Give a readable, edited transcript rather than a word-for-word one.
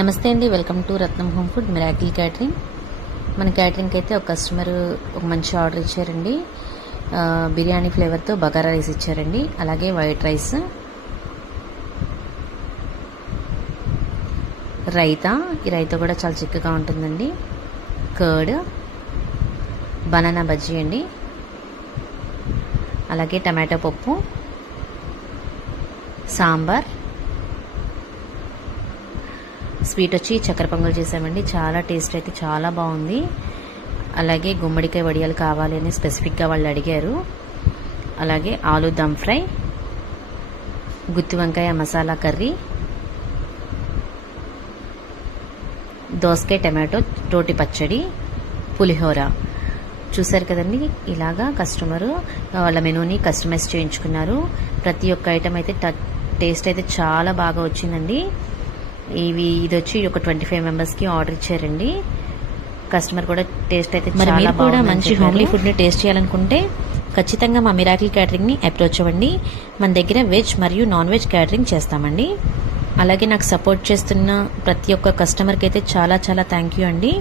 నమస్తే అండి, welcome to Ratnam home food miracle catering. మన క్యాటరింగ్కి అయితే ఒక కస్టమర్ ఒక మంచి ఆర్డర్ ఇచ్చారండి. బిర్యానీ ఫ్లేవర్తో బగారా రైస్ ఇచ్చారండి, అలాగే వైట్ రైస్, రైతా. ఈ రైతా కూడా చాలా చిక్కగా ఉంటుందండి. కర్డ్, బనానా బజ్జీ అండి, అలాగే టమాటో పప్పు, సాంబార్, స్వీట్ వచ్చి చక్కెర పొంగల్ చేసామండి. చాలా టేస్ట్ అయితే చాలా బాగుంది. అలాగే గుమ్మడికాయ వడియాలు కావాలి అని స్పెసిఫిక్గా వాళ్ళు అడిగారు. అలాగే ఆలు దమ్ ఫ్రై, గుత్తి వంకాయ మసాలా కర్రీ, దోసకాయ టమాటో రోటి పచ్చడి, పులిహోర. చూసారు కదండి, ఇలాగా కస్టమరు వాళ్ళ మెనూని కస్టమైజ్ చేయించుకున్నారు. ప్రతి ఒక్క ఐటమ్ అయితే టేస్ట్ అయితే చాలా బాగా వచ్చిందండి. ఇది వచ్చి ఒక 25 మెంబర్స్కి ఆర్డర్ ఇచ్చారండి. కస్టమర్ కూడా టేస్ట్ అయితే చాలా బాగుంది. కూడా మంచి హోమ్లీ ఫుడ్ని టేస్ట్ చేయాలనుకుంటే ఖచ్చితంగా మా మిరాకిల్ క్యాటరింగ్ని అప్రోచ్ అవ్వండి. మన దగ్గర వెజ్ మరియు నాన్ వెజ్ క్యాటరింగ్ చేస్తామండి. అలాగే నాకు సపోర్ట్ చేస్తున్న ప్రతి ఒక్క కస్టమర్కి అయితే చాలా చాలా థ్యాంక్ యూ అండి.